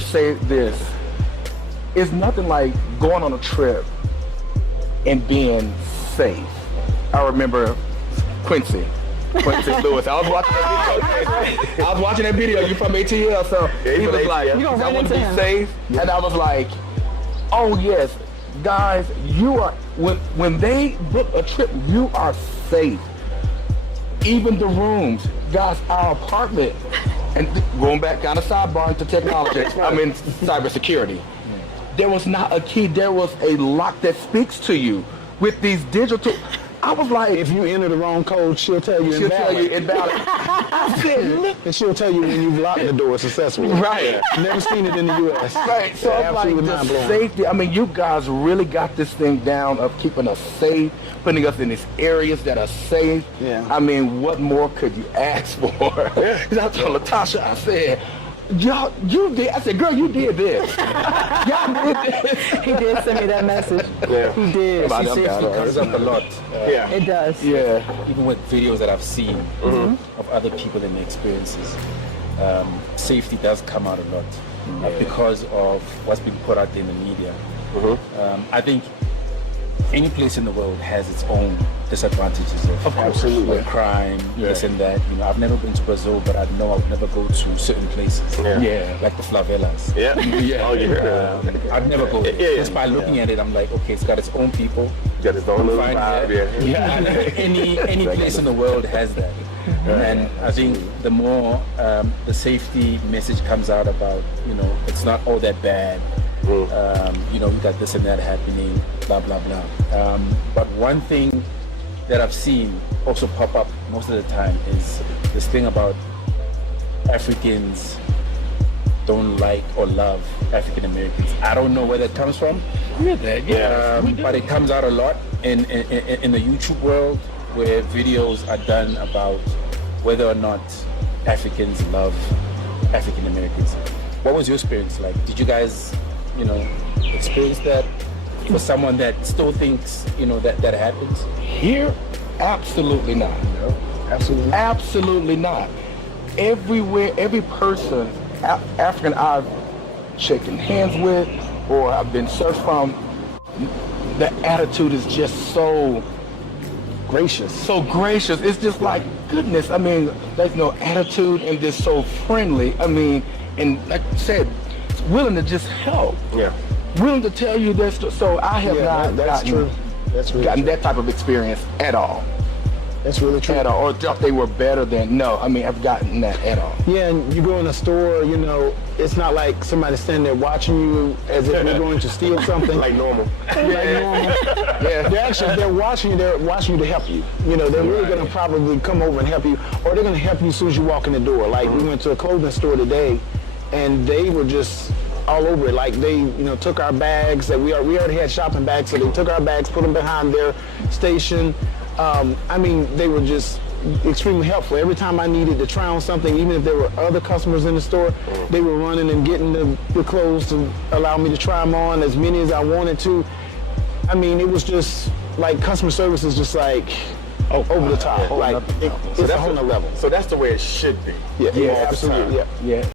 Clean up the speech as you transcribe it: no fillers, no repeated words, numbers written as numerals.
to say this. It's nothing like going on a trip and being safe. I remember Quincy Lewis. I was watching that video. You from ATL, so he was like, I want to be safe. And I was like, oh yes, guys, you are, when they book a trip, you are safe. Even the rooms, guys, our apartment, and going back kind of sidebar into technology, I mean cybersecurity. There was not a key, there was a lock that speaks to you with these digital. I was like, if you enter the wrong code, she'll tell you invalid. I said, look. And she'll tell you when you've locked the door successfully. Right. Never seen it in the U.S. Right. So I'm like, the safety. I mean, you guys really got this thing down of keeping us safe, putting us in these areas that are safe. Yeah. I mean, what more could you ask for? Because I told Latasha, I said, y'all, you did. I said, girl, you did this. Y'all did this. He did send me that message. Yeah. He did. Safety comes up a lot. It does. Yeah. Even with videos that I've seen of other people and their experiences, safety does come out a lot because of what's being put out there in the media. I think any place in the world has its own disadvantages of absolutely crime, this and that. You know, I've never been to Brazil, but I know I would never go to certain places. Like the favelas. I'd never go there. Just by looking at it, I'm like, okay, it's got its own people. Got its own little vibe. Any place in the world has that. And I think the more the safety message comes out about, you know, it's not all that bad. You know, we got this and that happening, blah blah blah. But one thing that I've seen also pop up most of the time is this thing about Africans don't like or love African Americans. I don't know where that comes from. But it comes out a lot in the YouTube world, where videos are done about whether or not Africans love African Americans. What was your experience like? Did you guys, you know, experience that? For someone that still thinks, you know, that happens? Here, absolutely not. No, absolutely. Absolutely not. Everywhere, every person, African I've shaken hands with or I've been searched from, the attitude is just so Gracious. so gracious. It's just like, goodness, I mean, there's no attitude and just so friendly. I mean, and like I said, willing to just help. Willing to tell you this. So I have not gotten that type of experience at all. That's really true. At all. Or thought they were better than, no, I mean, I've gotten that at all. Yeah, and you go in a store, you know, it's not like somebody standing there watching you as if you're going to steal something. Like normal. Like normal. They're watching you to help you. You know, they're really going to probably come over and help you, or they're going to help you as soon as you walk in the door. Like we went to a clothing store today, and they were just all over it. Like they, you know, took our bags that we already had shopping bags, so they took our bags, put them behind their station. I mean, they were just extremely helpful. Every time I needed to try on something, even if there were other customers in the store, they were running and getting the clothes to allow me to try them on, as many as I wanted to. I mean, it was just like customer service is just like over the top. Like it's a whole nother level. So that's the way it should be. Yeah, absolutely. Yeah.